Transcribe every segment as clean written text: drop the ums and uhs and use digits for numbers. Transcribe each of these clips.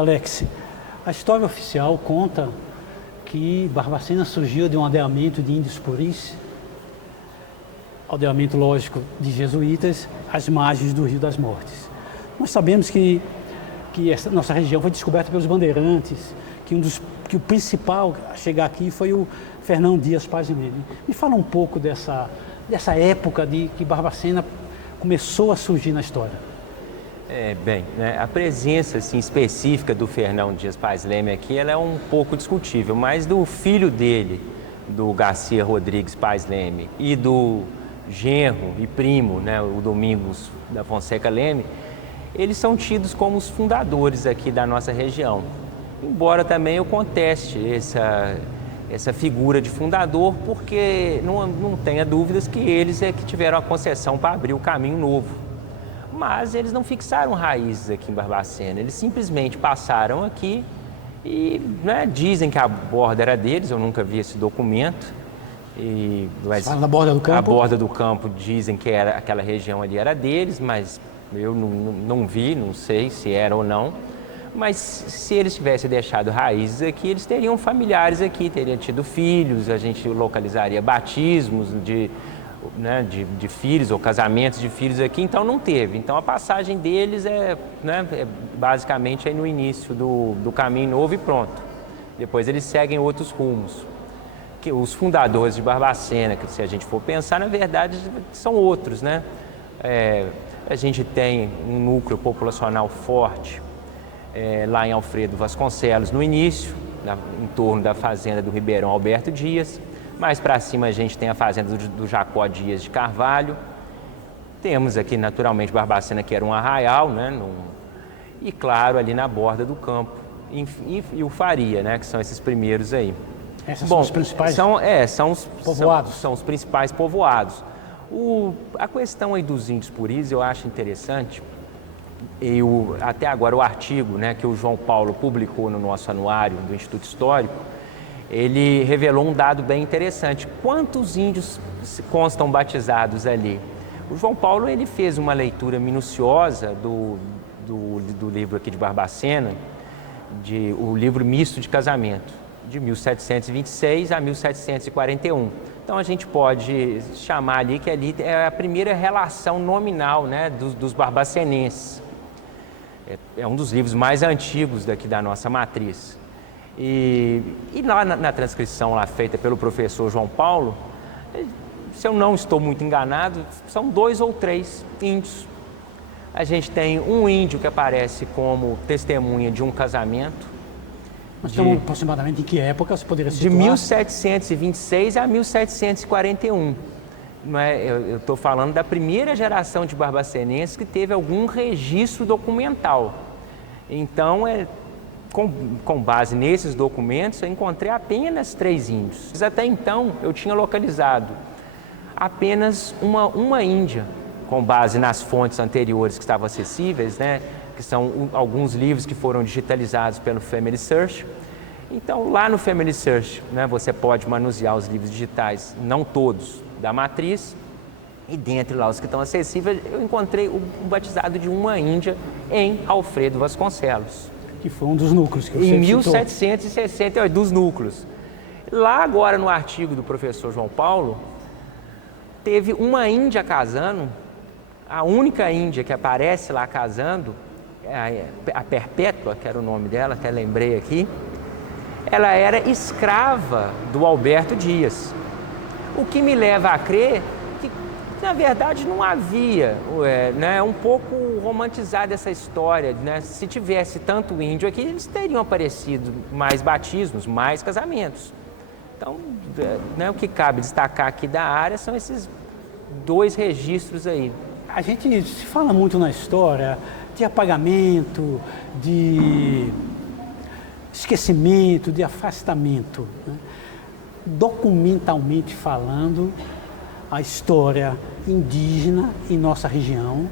Alex, a história oficial conta que Barbacena surgiu de um aldeamento de índios puris, aldeamento lógico de jesuítas, às margens do Rio das Mortes. Nós sabemos que essa nossa região foi descoberta pelos bandeirantes, que o principal a chegar aqui foi o Fernão Dias Paz Leme. Me fala um pouco dessa época de que Barbacena começou a surgir na história. A presença assim, específica do Fernão Dias Paz Leme aqui, ela é um pouco discutível, mas do filho dele, do Garcia Rodrigues Paz Leme, e do genro e primo, né, o Domingos da Fonseca Leme, eles são tidos como os fundadores aqui da nossa região. Embora também eu conteste essa figura de fundador, porque não tenha dúvidas que eles é que tiveram a concessão para abrir o caminho novo. Mas eles não fixaram raízes aqui em Barbacena, eles simplesmente passaram aqui e dizem que a borda era deles, eu nunca vi esse documento. Mas fala da borda do campo? A borda do campo dizem que aquela região ali era deles, mas eu não vi, não sei se era ou não. Mas se eles tivessem deixado raízes aqui, eles teriam familiares aqui, teriam tido filhos, a gente localizaria batismos de filhos ou casamentos de filhos aqui, então não teve. Então a passagem deles é basicamente aí no início do caminho novo e pronto. Depois eles seguem outros rumos. Que os fundadores de Barbacena, que se a gente for pensar, na verdade são outros, né? A gente tem um núcleo populacional forte lá em Alfredo Vasconcelos no início, em torno da fazenda do Ribeirão Alberto Dias. Mais para cima a gente tem a fazenda do Jacó Dias de Carvalho. Temos aqui naturalmente Barbacena, que era um arraial, né? E claro, ali na borda do campo. E o Faria, né? Que são esses primeiros aí. Esses são os principais povoados. São os principais povoados. A questão aí dos índios puris eu acho interessante. Até agora o artigo, né, que o João Paulo publicou no nosso anuário do Instituto Histórico, ele revelou um dado bem interessante. Quantos índios constam batizados ali? O João Paulo ele fez uma leitura minuciosa do livro aqui de Barbacena, o livro misto de casamento, de 1726 a 1741. Então a gente pode chamar ali que ali é a primeira relação nominal, né, dos barbacenenses. É um dos livros mais antigos daqui da nossa matriz. E lá na transcrição lá feita pelo professor João Paulo, se eu não estou muito enganado, são 2 ou 3 índios. A gente tem um índio que aparece como testemunha de um casamento. Nós estamos aproximadamente em que época você poderia situar? De 1726 a 1741. Eu estou falando da primeira geração de barbacenenses que teve algum registro documental. Então, com base nesses documentos, eu encontrei apenas 3 índios. Até então, eu tinha localizado apenas uma índia, com base nas fontes anteriores que estavam acessíveis, né? Que são alguns livros que foram digitalizados pelo Family Search. Então, lá no Family Search, né, você pode manusear os livros digitais, não todos, da matriz, e dentre lá os que estão acessíveis, eu encontrei o batizado de uma índia em Alfredo Vasconcelos. Que foi um dos núcleos que você Em 1768, dos núcleos. Lá agora no artigo do professor João Paulo, teve uma índia casando, a única índia que aparece lá casando, a Perpétua, que era o nome dela, até lembrei aqui, ela era escrava do Alberto Dias. O que me leva a crer que, na verdade, não havia, um pouco romantizada essa história, né? Se tivesse tanto índio aqui, eles teriam aparecido mais batismos, mais casamentos. Então, o que cabe destacar aqui da área são esses 2 registros aí. A gente se fala muito na história de apagamento, de esquecimento, de afastamento, né? Documentalmente falando, a história indígena em nossa região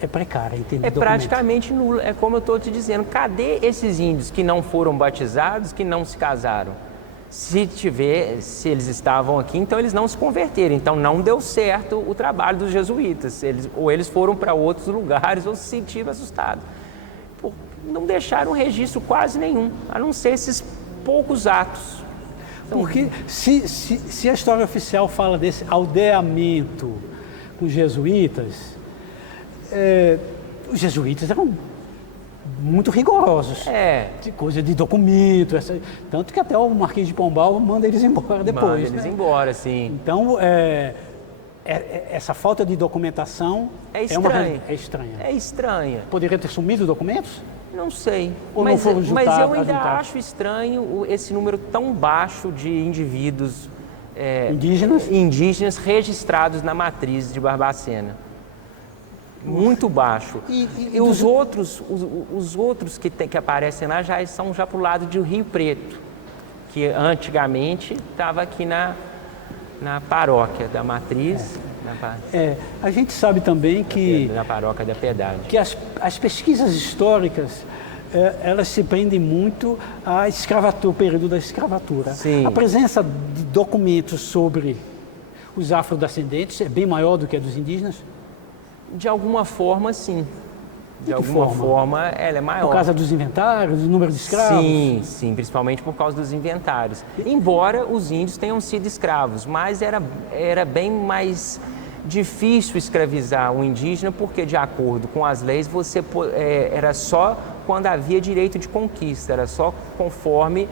é precária, entendeu? É praticamente nula, é como eu estou te dizendo. Cadê esses índios que não foram batizados, que não se casaram? Se eles estavam aqui, então eles não se converteram. Então não deu certo o trabalho dos jesuítas. Ou eles foram para outros lugares ou se sentiram assustados. não deixaram registro quase nenhum, a não ser esses poucos atos. Porque se a história oficial fala desse aldeamento com os jesuítas, os jesuítas eram muito rigorosos. De coisa de documento, tanto que até o Marquês de Pombal manda eles embora depois. Manda eles embora, sim. Então, essa falta de documentação é estranha. É estranha. Poderia ter sumido documentos? Não sei. Ou mas, não foram mas eu ainda juntados? acho estranho esse número tão baixo de indivíduos indígenas registrados na matriz de Barbacena. Muito baixo. E os outros que aparecem lá já são para o lado de Rio Preto, que antigamente estava aqui na paróquia da matriz. A gente sabe também que... Na paróquia da Piedade. Que as pesquisas históricas, elas se prendem muito à escravatura, o período da escravatura. Sim. A presença de documentos sobre os afrodescendentes é bem maior do que a dos indígenas? De alguma forma, sim. De alguma forma, ela é maior. Por causa dos inventários, do número de escravos? Sim, principalmente por causa dos inventários. Embora os índios tenham sido escravos, mas era bem mais difícil escravizar um indígena, porque, de acordo com as leis, era só quando havia direito de conquista, era só conforme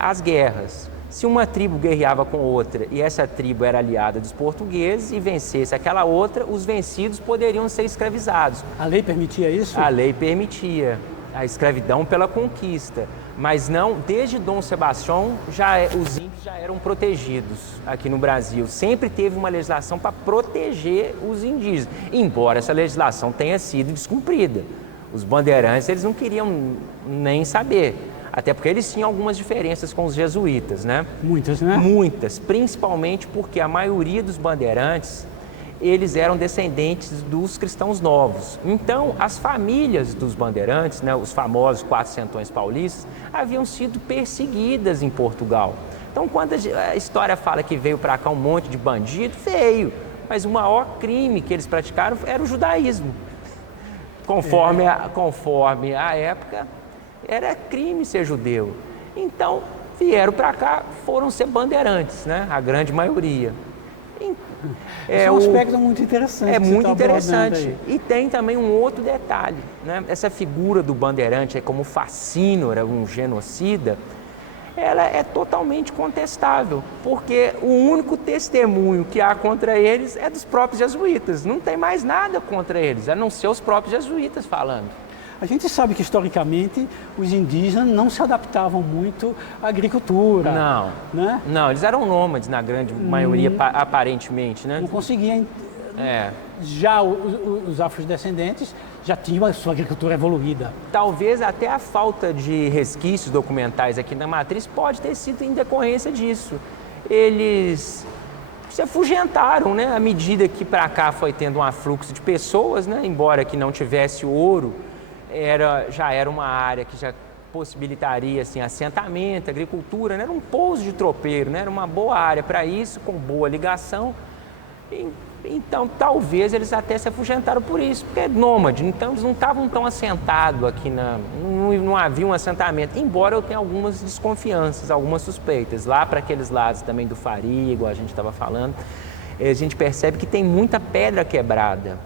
as guerras. Se uma tribo guerreava com outra e essa tribo era aliada dos portugueses e vencesse aquela outra, os vencidos poderiam ser escravizados. A lei permitia isso? A lei permitia a escravidão pela conquista, mas não, desde Dom Sebastião, os índios já eram protegidos aqui no Brasil. Sempre teve uma legislação para proteger os indígenas, embora essa legislação tenha sido descumprida. Os bandeirantes, eles não queriam nem saber. Até porque eles tinham algumas diferenças com os jesuítas, né? Muitas, né? Muitas, principalmente porque a maioria dos bandeirantes, eles eram descendentes dos cristãos novos. Então, as famílias dos bandeirantes, né, os famosos quatrocentões paulistas, haviam sido perseguidas em Portugal. Então, quando a história fala que veio para cá um monte de bandido, veio. Mas o maior crime que eles praticaram era o judaísmo. Conforme a época, era crime ser judeu. Então, vieram para cá, foram ser bandeirantes, né? A grande maioria. É um aspecto muito interessante. É muito interessante. E tem também um outro detalhe, né? Essa figura do bandeirante como Facínora, um genocida, ela é totalmente contestável, porque o único testemunho que há contra eles é dos próprios jesuítas. Não tem mais nada contra eles, a não ser os próprios jesuítas falando. A gente sabe que, historicamente, os indígenas não se adaptavam muito à agricultura. Não, né? Não, eles eram nômades, na grande maioria, aparentemente, né? Não conseguiam... Já os afrodescendentes já tinham a sua agricultura evoluída. Talvez até a falta de resquícios documentais aqui na matriz pode ter sido em decorrência disso. Eles se afugentaram, né? À medida que para cá foi tendo um afluxo de pessoas, né? Embora que não tivesse ouro, já era uma área que já possibilitaria assim, assentamento, agricultura, né? Era um pouso de tropeiro, né? Era uma boa área para isso, com boa ligação. Então, talvez eles até se afugentaram por isso, porque é nômade, então eles não estavam tão assentados aqui, não havia um assentamento, embora eu tenha algumas desconfianças, algumas suspeitas. Lá para aqueles lados também do Faria, igual a gente estava falando, a gente percebe que tem muita pedra quebrada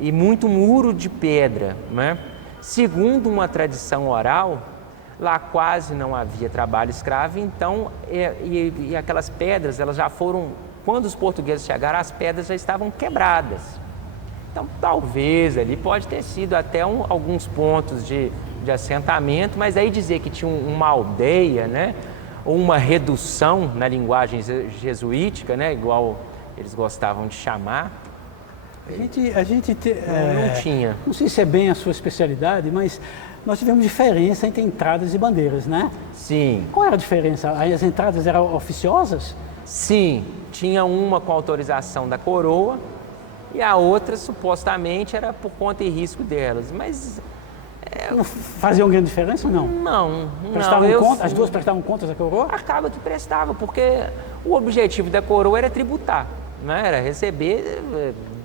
e muito muro de pedra, né? Segundo uma tradição oral, lá quase não havia trabalho escravo, então, e aquelas pedras, elas já foram, quando os portugueses chegaram, as pedras já estavam quebradas. Então, talvez ali pode ter sido até alguns pontos de assentamento, mas aí dizer que tinha uma aldeia, né, ou uma redução na linguagem jesuítica, né, igual eles gostavam de chamar, não tinha. Não sei se é bem a sua especialidade, mas nós tivemos diferença entre entradas e bandeiras, né? Sim. Qual era a diferença? As entradas eram oficiosas? Sim, tinha uma com autorização da coroa e a outra supostamente era por conta e risco delas, mas... Não faziam grande diferença ou não? Não. As duas prestavam contas à coroa? Acaba que prestava, porque o objetivo da coroa era tributar, né? Era receber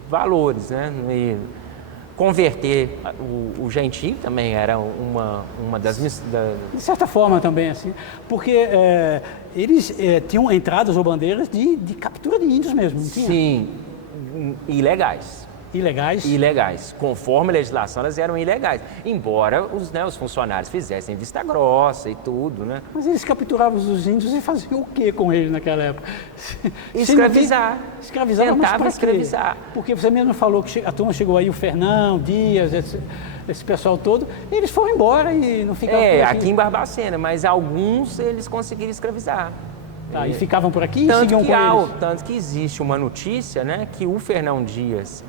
valores, né? converter o gentio também era uma das De certa forma também, assim, porque eles tinham entradas ou bandeiras de captura de índios mesmo, não tinha? Sim, ilegais. Ilegais? Conforme a legislação, elas eram ilegais. Embora os funcionários fizessem vista grossa e tudo, né? Mas eles capturavam os índios e faziam o que com eles naquela época? Escravizar. Tentavam escravizar. Porque você mesmo falou que a turma chegou aí, o Fernão, Dias, esse pessoal todo, eles foram embora e não ficavam por aqui em Barbacena, mas alguns eles conseguiram escravizar. E ficavam por aqui e seguiam com eles? Tanto que existe uma notícia, né, que o Fernão Dias,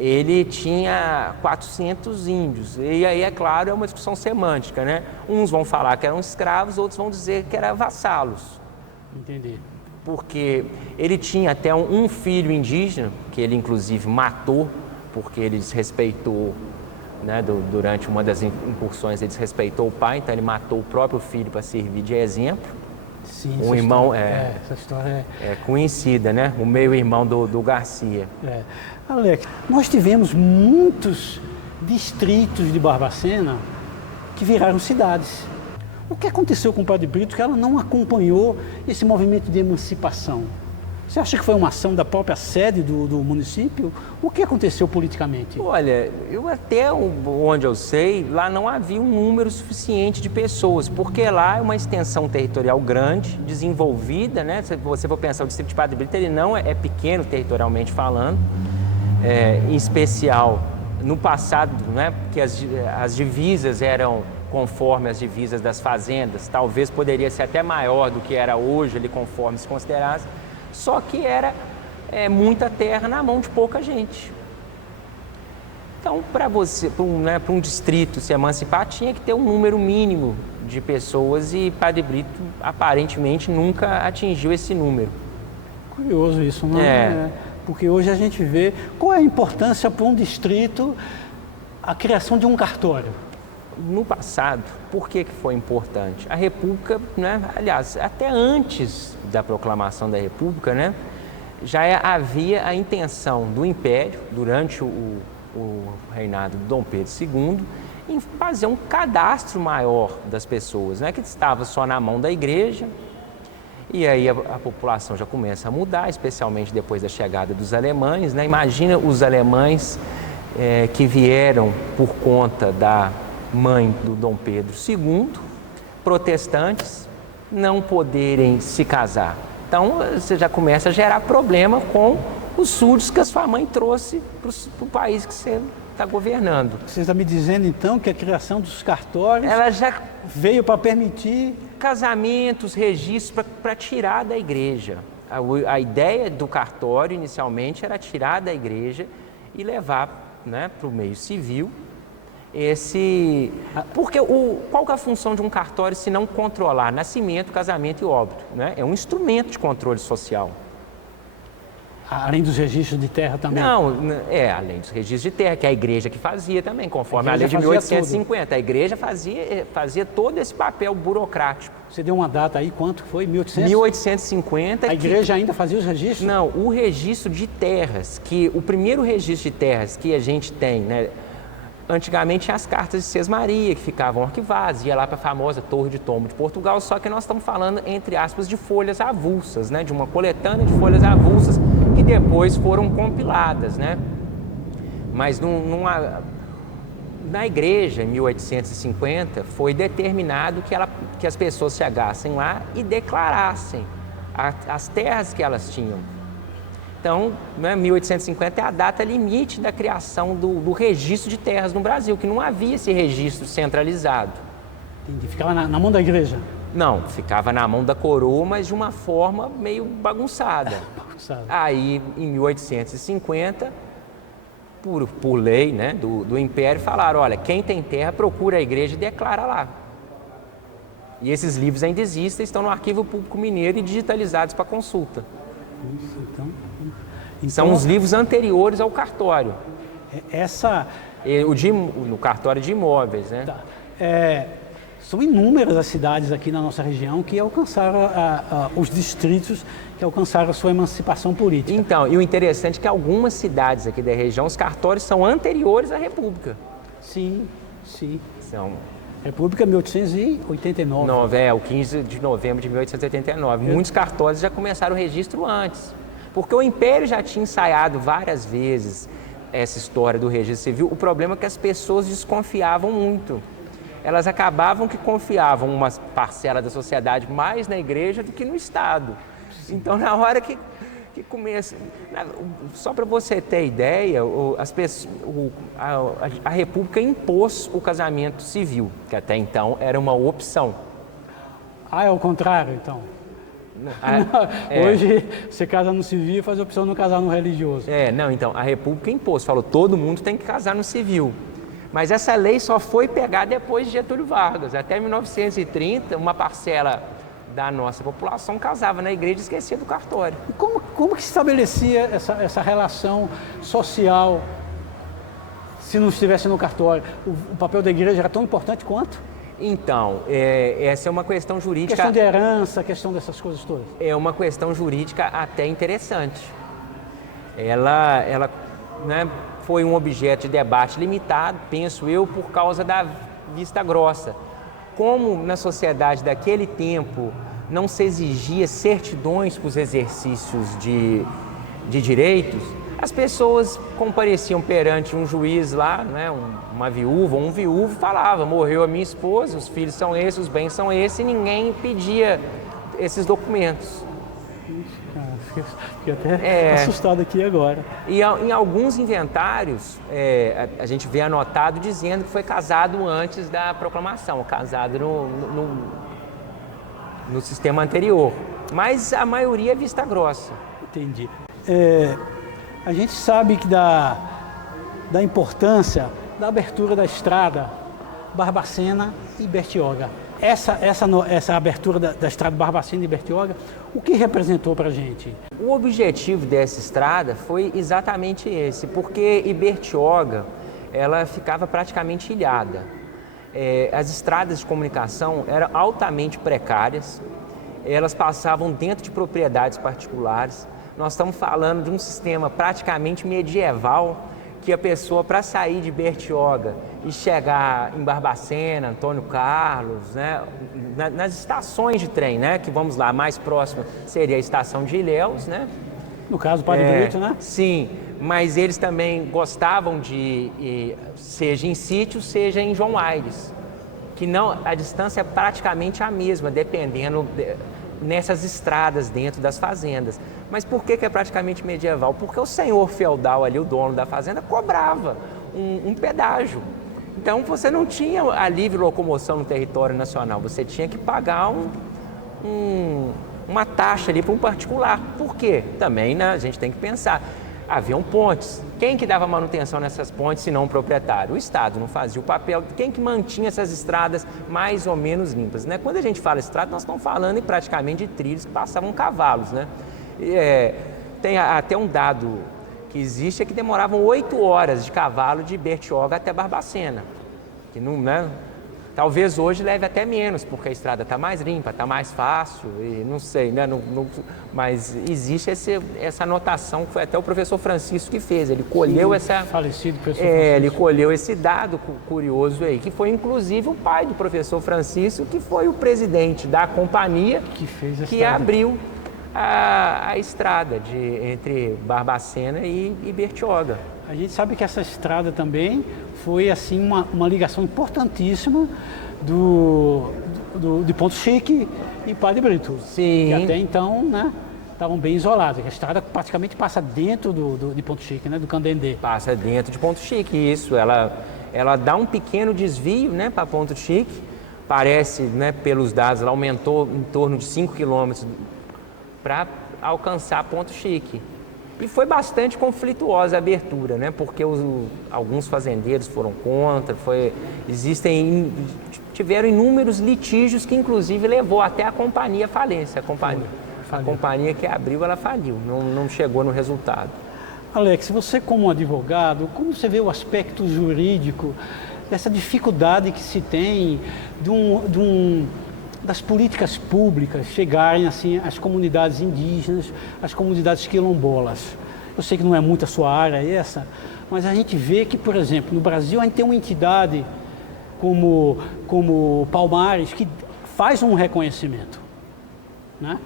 ele tinha 400 índios. E aí, é claro, é uma discussão semântica, né? Uns vão falar que eram escravos, outros vão dizer que eram vassalos. Entendi. Porque ele tinha até um filho indígena, que ele inclusive matou, porque ele desrespeitou, né, durante uma das incursões, ele desrespeitou o pai, então ele matou o próprio filho para servir de exemplo. Sim, um irmão essa história é conhecida, né? O meio-irmão do Garcia. Alex, nós tivemos muitos distritos de Barbacena que viraram cidades. O que aconteceu com o Padre Brito que ela não acompanhou esse movimento de emancipação? Você acha que foi uma ação da própria sede do município? O que aconteceu politicamente? Olha, até onde eu sei, lá não havia um número suficiente de pessoas, porque lá é uma extensão territorial grande, desenvolvida, né? Se você for pensar, o distrito de Padre Brito, ele não é pequeno territorialmente falando, em especial no passado, né? Porque as divisas eram conforme as divisas das fazendas, talvez poderia ser até maior do que era hoje, ali conforme se considerasse. Só que era muita terra na mão de pouca gente. Então, para um distrito se emancipar, tinha que ter um número mínimo de pessoas e Padre Brito aparentemente nunca atingiu esse número. Curioso isso, não é? Porque hoje a gente vê qual é a importância para um distrito a criação de um cartório. No passado, por que foi importante? A República, né, aliás, até antes da proclamação da República, né, já havia a intenção do Império, durante o reinado de Dom Pedro II, em fazer um cadastro maior das pessoas, né, que estava só na mão da Igreja. E aí a população já começa a mudar, especialmente depois da chegada dos alemães, né? Imagina os alemães que vieram por conta da mãe do Dom Pedro II, protestantes, não poderem se casar. Então, você já começa a gerar problema com os súditos que a sua mãe trouxe para o país que você está governando. Você está me dizendo, então, que a criação dos cartórios ela já veio para permitir casamentos, registros, para tirar da igreja. A ideia do cartório, inicialmente, era tirar da igreja e levar, né, para o meio civil. Porque qual que é a função de um cartório se não controlar nascimento, casamento e óbito, né? É um instrumento de controle social. Além dos registros de terra também? Não, além dos registros de terra, que é a igreja que fazia também, conforme a lei de 1850. Tudo. A igreja fazia todo esse papel burocrático. Você deu uma data aí, quanto foi? 1850. A igreja ainda fazia os registros? Não, o registro de terras, o primeiro registro de terras que a gente tem, né? Antigamente tinha as cartas de Sesmaria, que ficavam arquivadas, ia lá para a famosa Torre de Tombo de Portugal, só que nós estamos falando, entre aspas, de folhas avulsas, né? De uma coletânea de folhas avulsas que depois foram compiladas, né? Mas na igreja, em 1850, foi determinado que as pessoas chegassem lá e declarassem as terras que elas tinham. Então, 1850 é a data limite da criação do registro de terras no Brasil, que não havia esse registro centralizado. Entendi. Ficava na mão da igreja? Não, ficava na mão da coroa, mas de uma forma meio bagunçada. Aí, em 1850, por lei, né, do Império, falaram, olha, quem tem terra procura a igreja e declara lá. E esses livros ainda existem, estão no Arquivo Público Mineiro e digitalizados para consulta. Isso, então, são os livros anteriores ao cartório. No cartório de imóveis, né? Tá. São inúmeras as cidades aqui na nossa região que alcançaram, os distritos que alcançaram a sua emancipação política. Então, e o interessante é que algumas cidades aqui da região, os cartórios são anteriores à República. Sim, sim. São... República 1889. O 15 de novembro de 1889. Muitos cartórios já começaram o registro antes. Porque o Império já tinha ensaiado várias vezes essa história do registro civil. O problema é que as pessoas desconfiavam muito. Elas acabavam que confiavam uma parcela da sociedade mais na igreja do que no Estado. Sim. Então, na hora que começa... Só para você ter ideia, a República impôs o casamento civil, que até então era uma opção. É o contrário, então? Hoje, você casa no civil e faz a opção de não casar no religioso. Então, a República impôs, falou, todo mundo tem que casar no civil. Mas essa lei só foi pegar depois de Getúlio Vargas. Até 1930, uma parcela da nossa população casava na igreja e esquecia do cartório. E como que se estabelecia essa relação social se não estivesse no cartório? O papel da igreja era tão importante quanto? Então, essa é uma questão jurídica... Questão de herança, questão dessas coisas todas. É uma questão jurídica até interessante. Ela foi um objeto de debate limitado, penso eu, por causa da vista grossa. Como na sociedade daquele tempo não se exigia certidões para os exercícios de direitos, as pessoas compareciam perante um juiz lá, uma viúva ou um viúvo, falava, morreu a minha esposa, os filhos são esses, os bens são esses, e ninguém pedia esses documentos. Fiquei até assustado aqui agora. E em alguns inventários, a gente vê anotado dizendo que foi casado antes da proclamação, casado no sistema anterior. Mas a maioria é vista grossa. Entendi. A gente sabe que da importância da abertura da estrada Barbacena e Bertioga. Essa abertura da estrada Barbacena e Bertioga, o que representou para a gente? O objetivo dessa estrada foi exatamente esse, porque Ibertioga, ela ficava praticamente ilhada. As estradas de comunicação eram altamente precárias, elas passavam dentro de propriedades particulares. Nós estamos falando de um sistema praticamente medieval, que a pessoa, para sair de Bertioga e chegar em Barbacena, Antônio Carlos, nas estações de trem, que vamos lá, a mais próxima seria a estação de Ilhéus, No caso, Padre Brito, né? Sim, mas eles também gostavam de ir, seja em sítio, seja em João Aires, que não, a distância é praticamente a mesma, dependendo nessas estradas dentro das fazendas. Mas por que é praticamente medieval? Porque o senhor feudal ali, o dono da fazenda, cobrava um pedágio. Então você não tinha a livre locomoção no território nacional, você tinha que pagar uma taxa ali para um particular. Por quê? Também a gente tem que pensar. Haviam pontes. Quem que dava manutenção nessas pontes, se não o proprietário? O Estado não fazia o papel. Quem que mantinha essas estradas mais ou menos limpas? Quando a gente fala estrada, nós estamos falando praticamente de trilhos que passavam cavalos. Tem até um dado que existe, é que demoravam 8 horas de cavalo de Bertioga até Barbacena. Que não, talvez hoje leve até menos, porque a estrada está mais limpa, está mais fácil, e não sei, mas existe essa anotação, que foi até o professor Francisco que fez, ele colheu falecido professor Francisco. Ele colheu esse dado curioso aí, que foi inclusive o pai do professor Francisco, que foi o presidente da companhia que abriu a estrada entre Barbacena e Bertioga. A gente sabe que essa estrada também foi assim uma ligação importantíssima de Ponto Chique e Padre Brito. Sim. Que até então, estavam bem isolados. A estrada praticamente passa dentro de Ponto Chique, do Candendê. Passa dentro de Ponto Chique, isso. Ela dá um pequeno desvio, para Ponto Chique. Parece, pelos dados, ela aumentou em torno de 5 quilômetros para alcançar Ponto Chique. E foi bastante conflituosa a abertura, porque alguns fazendeiros foram contra, tiveram inúmeros litígios que inclusive levou até a companhia à falência. A companhia que abriu, ela faliu, não chegou no resultado. Alex, você como advogado, como você vê o aspecto jurídico dessa dificuldade que se tem das políticas públicas chegarem assim às comunidades indígenas, às comunidades quilombolas. Eu sei que não é muito a sua área essa, mas a gente vê que, por exemplo, no Brasil a gente tem uma entidade como Palmares que faz um reconhecimento, né?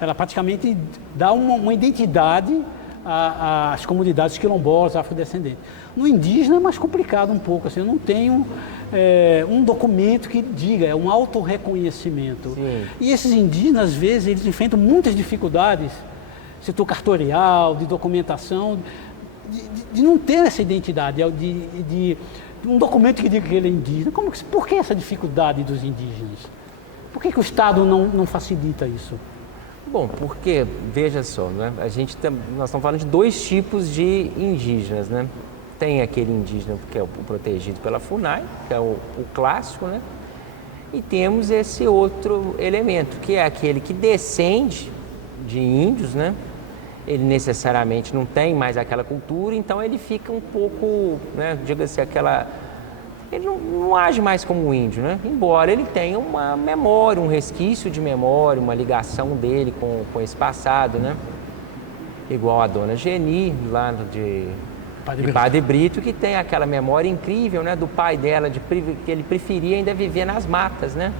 Ela praticamente dá uma identidade às comunidades quilombolas, afrodescendentes. No indígena é mais complicado um pouco, assim, eu não tenho um documento que diga, é um autorreconhecimento. E esses indígenas, às vezes, eles enfrentam muitas dificuldades, setor cartorial, de documentação, de não ter essa identidade, de um documento que diga que ele é indígena. Por que essa dificuldade dos indígenas? Por que o Estado não facilita isso? Bom, porque, veja só, né? Nós estamos falando de dois tipos de indígenas, né? Tem aquele indígena que é o protegido pela FUNAI, que é o clássico, né? E temos esse outro elemento, que é aquele que descende de índios, né? Ele necessariamente não tem mais aquela cultura, então ele fica um pouco, né, diga-se ele não age mais como um índio, né? Embora ele tenha uma memória, um resquício de memória, uma ligação dele com esse passado, né? Igual a dona Geni, lá de Padre Brito, que tem aquela memória incrível, né, do pai dela, que ele preferia ainda viver nas matas, né,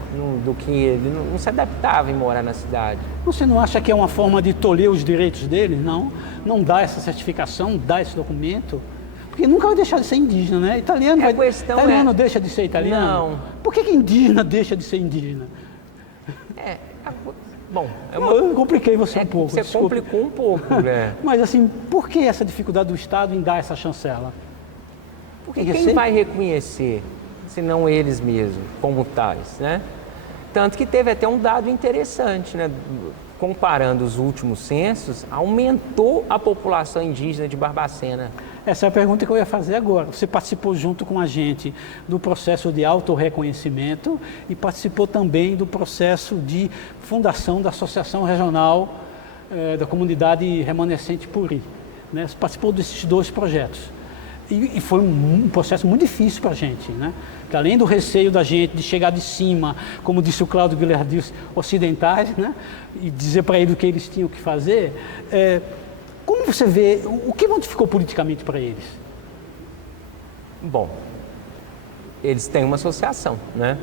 do que ele não se adaptava em morar na cidade. Você não acha que é uma forma de tolher os direitos dele? Não dá essa certificação, dá esse documento? Porque nunca vai deixar de ser indígena, né? Italiano deixa de ser italiano? Não. Por que indígena deixa de ser indígena? Bom, eu compliquei você um pouco. Você complicou um pouco, né? Mas assim, por que essa dificuldade do Estado em dar essa chancela? Porque quem vai reconhecer, se não eles mesmos, como tais, né? Tanto que teve até um dado interessante, né? Comparando os últimos censos, aumentou a população indígena de Barbacena. Essa é a pergunta que eu ia fazer agora. Você participou junto com a gente do processo de autorreconhecimento e participou também do processo de fundação da Associação Regional da Comunidade Remanescente Puri, né? Você participou desses dois projetos. E foi um processo muito difícil para a gente, né? Que além do receio da gente de chegar de cima, como disse o Cláudio Guilherme, ocidentais, né? E dizer para eles o que eles tinham que fazer, como você vê, o que modificou politicamente para eles? Bom, eles têm uma associação, né?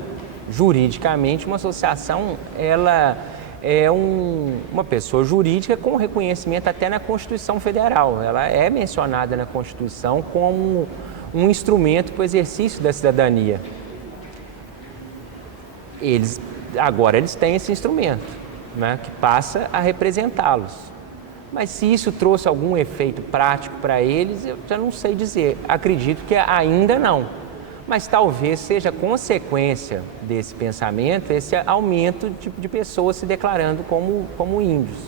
Juridicamente, uma associação, ela é uma pessoa jurídica com reconhecimento até na Constituição Federal. Ela é mencionada na Constituição como um instrumento para o exercício da cidadania. Agora eles têm esse instrumento, né, que passa a representá-los. Mas se isso trouxe algum efeito prático para eles, eu já não sei dizer. Acredito que ainda não. Mas talvez seja consequência desse pensamento, esse aumento de pessoas se declarando como índios.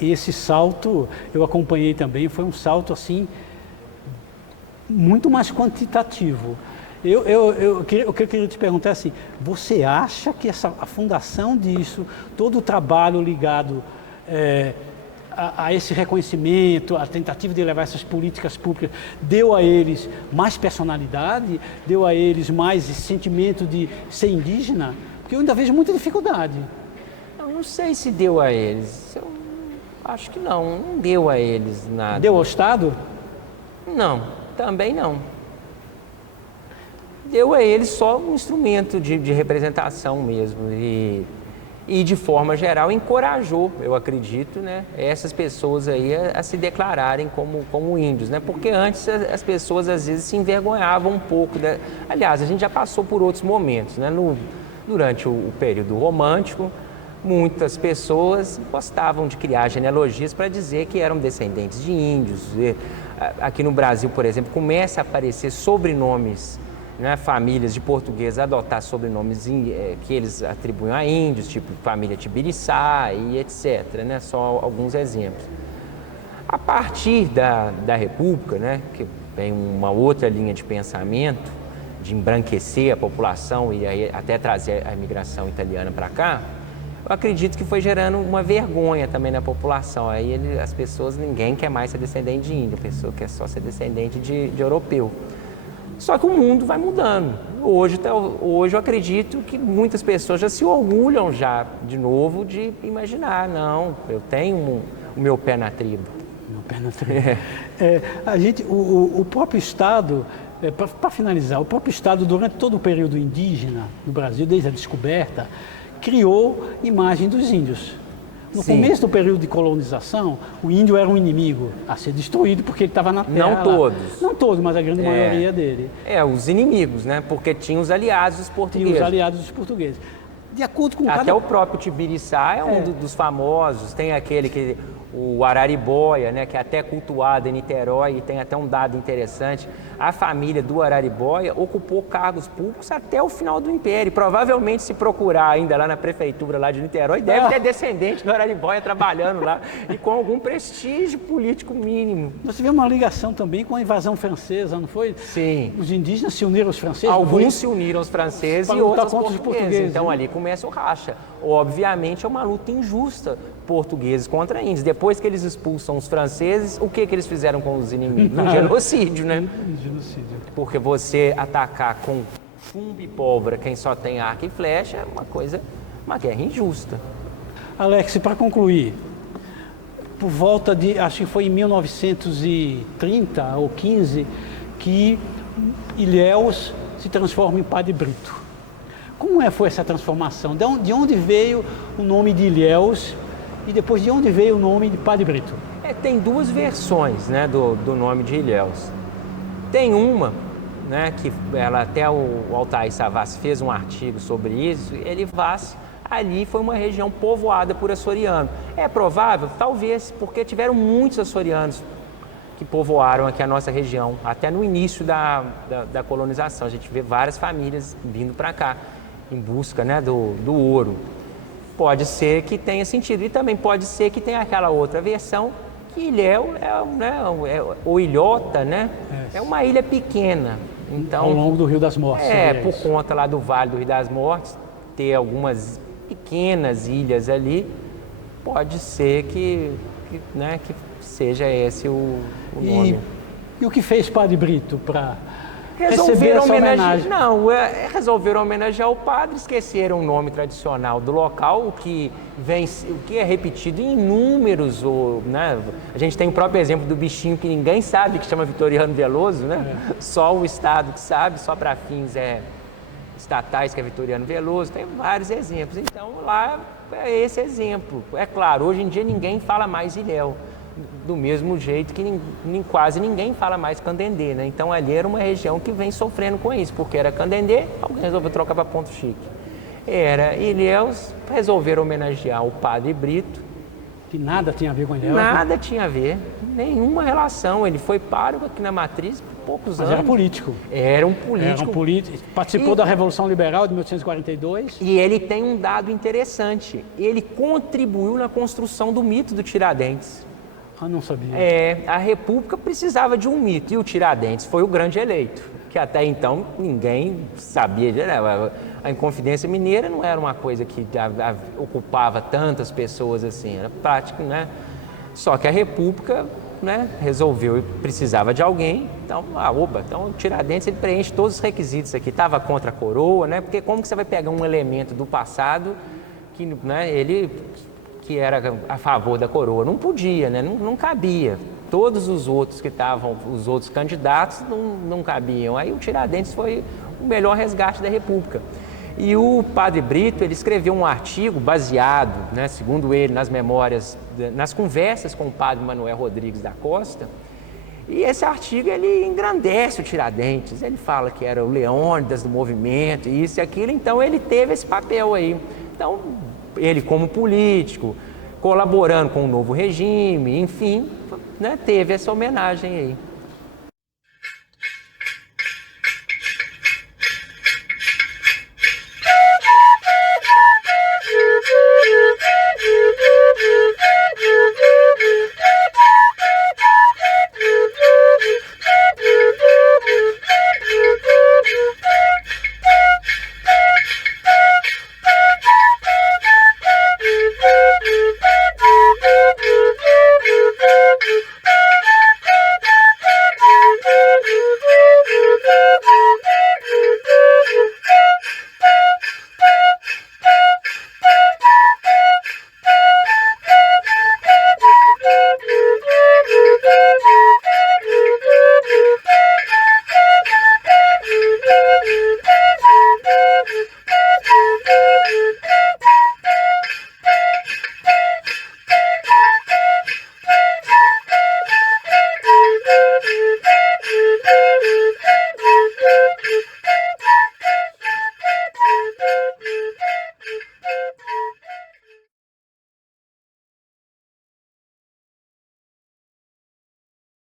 Esse salto, eu acompanhei também, foi um salto assim, muito mais quantitativo. O que eu queria te perguntar é assim, você acha que a fundação disso, todo o trabalho ligado a esse reconhecimento, a tentativa de levar essas políticas públicas, deu a eles mais personalidade, deu a eles mais esse sentimento de ser indígena? Porque eu ainda vejo muita dificuldade. Eu não sei se deu a eles, eu acho que não deu a eles nada. Deu ao Estado? Não, também não. Deu a eles só um instrumento de representação mesmo e de forma geral encorajou, eu acredito, né, essas pessoas aí a se declararem como índios, né, porque antes as pessoas às vezes se envergonhavam um pouco, aliás, a gente já passou por outros momentos, né, durante o período romântico, muitas pessoas gostavam de criar genealogias para dizer que eram descendentes de índios. Aqui no Brasil, por exemplo, começa a aparecer sobrenomes, né, famílias de portugueses adotar sobrenomes que eles atribuem a índios, tipo família Tibiriçá e etc., né, só alguns exemplos. A partir da República, né, que vem uma outra linha de pensamento, de embranquecer a população e aí até trazer a imigração italiana para cá, eu acredito que foi gerando uma vergonha também na população. Aí ninguém quer mais ser descendente de índio, a pessoa quer só ser descendente de europeu. Só que o mundo vai mudando. Hoje eu acredito que muitas pessoas já se orgulham já, de novo, de imaginar, não, eu tenho o meu pé na tribo. Meu pé na tribo. O próprio Estado, para finalizar, o próprio Estado, durante todo o período indígena no Brasil, desde a descoberta, criou imagem dos índios. No começo do período de colonização, o índio era um inimigo a ser destruído porque ele estava na terra. Não todos. Não todos, mas a grande maioria dele. Os inimigos, né? Porque tinha os aliados dos portugueses. Tinha os aliados dos portugueses. De acordo com Até o próprio Tibiriçá é um dos famosos. Tem aquele que... O Araribóia, né, que é até cultuado em Niterói, e tem até um dado interessante, a família do Araribóia ocupou cargos públicos até o final do Império. Provavelmente, se procurar ainda lá na prefeitura lá de Niterói, deve ter descendente do Araribóia trabalhando lá e com algum prestígio político mínimo. Nós tivemos uma ligação também com a invasão francesa, não foi? Sim. Os indígenas se uniram aos franceses? Alguns se uniram aos franceses e outros aos portugueses. Então, ali começa o racha. Obviamente, é uma luta injusta, portugueses contra índios. Depois que eles expulsam os franceses, o que eles fizeram com os inimigos? Um genocídio, né? Genocídio. Porque você atacar com chumbo e pólvora quem só tem arco e flecha é uma guerra injusta. Alex, para concluir, por volta de, acho que foi em 1930 ou 15, que Ilhéus se transforma em Padre Brito. Como foi essa transformação? De onde veio o nome de Ilhéus e depois de onde veio o nome de Padre Brito? Tem duas versões, né, do nome de Ilhéus. Tem uma, né, que até o Altair Savassi fez um artigo sobre isso. Ali foi uma região povoada por açorianos. É provável? Talvez, porque tiveram muitos açorianos que povoaram aqui a nossa região, até no início da colonização. A gente vê várias famílias vindo para cá, em busca, né, do ouro. Pode ser que tenha sentido. E também pode ser que tenha aquela outra versão, que Ilhéu ou Ilhota, né? É uma ilha pequena. Então, ao longo do Rio das Mortes. Por conta lá do Vale do Rio das Mortes, ter algumas pequenas ilhas ali, pode ser que seja esse o nome. E o que fez Padre Brito para resolveram homenagem? Não, resolveram homenagear o padre, esqueceram o nome tradicional do local, o que é repetido em inúmeros, né? A gente tem o próprio exemplo do bichinho que ninguém sabe, que chama Vitoriano Veloso, né? Só o Estado que sabe, só para fins estatais, que é Vitoriano Veloso. Tem vários exemplos. Então, lá é esse exemplo. É claro, hoje em dia ninguém fala mais Ilhéu, do mesmo jeito que quase ninguém fala mais Candendê, né? Então ali era uma região que vem sofrendo com isso, porque era Candendê, alguém resolveu trocar para Ponto Chique. Era Ilhéus, resolveram homenagear o Padre Brito. Que nada tinha a ver com Ilhéus? Nada tinha a ver, nenhuma relação. Ele foi pároco aqui na Matriz por poucos anos. Mas era político. Era um político. Participou da Revolução Liberal de 1842. E ele tem um dado interessante. Ele contribuiu na construção do mito do Tiradentes. Não sabia. A República precisava de um mito e o Tiradentes foi o grande eleito, que até então ninguém sabia. A Inconfidência Mineira não era uma coisa que ocupava tantas pessoas assim, era prático, né? Só que a República, né, resolveu e precisava de alguém, então o Tiradentes ele preenche todos os requisitos aqui, estava contra a coroa, né? Porque como que você vai pegar um elemento do passado que, né, que era a favor da coroa? Não podia, né? Não cabia. Todos os outros que estavam, os outros candidatos, não cabiam. Aí o Tiradentes foi o melhor resgate da República. E o Padre Brito, ele escreveu um artigo baseado, né, segundo ele, nas memórias, nas conversas com o Padre Manuel Rodrigues da Costa. E esse artigo, ele engrandece o Tiradentes. Ele fala que era o Leônidas do movimento, isso e aquilo. Então, ele teve esse papel aí. Então, ele como político, colaborando com o novo regime, enfim, né, teve essa homenagem aí.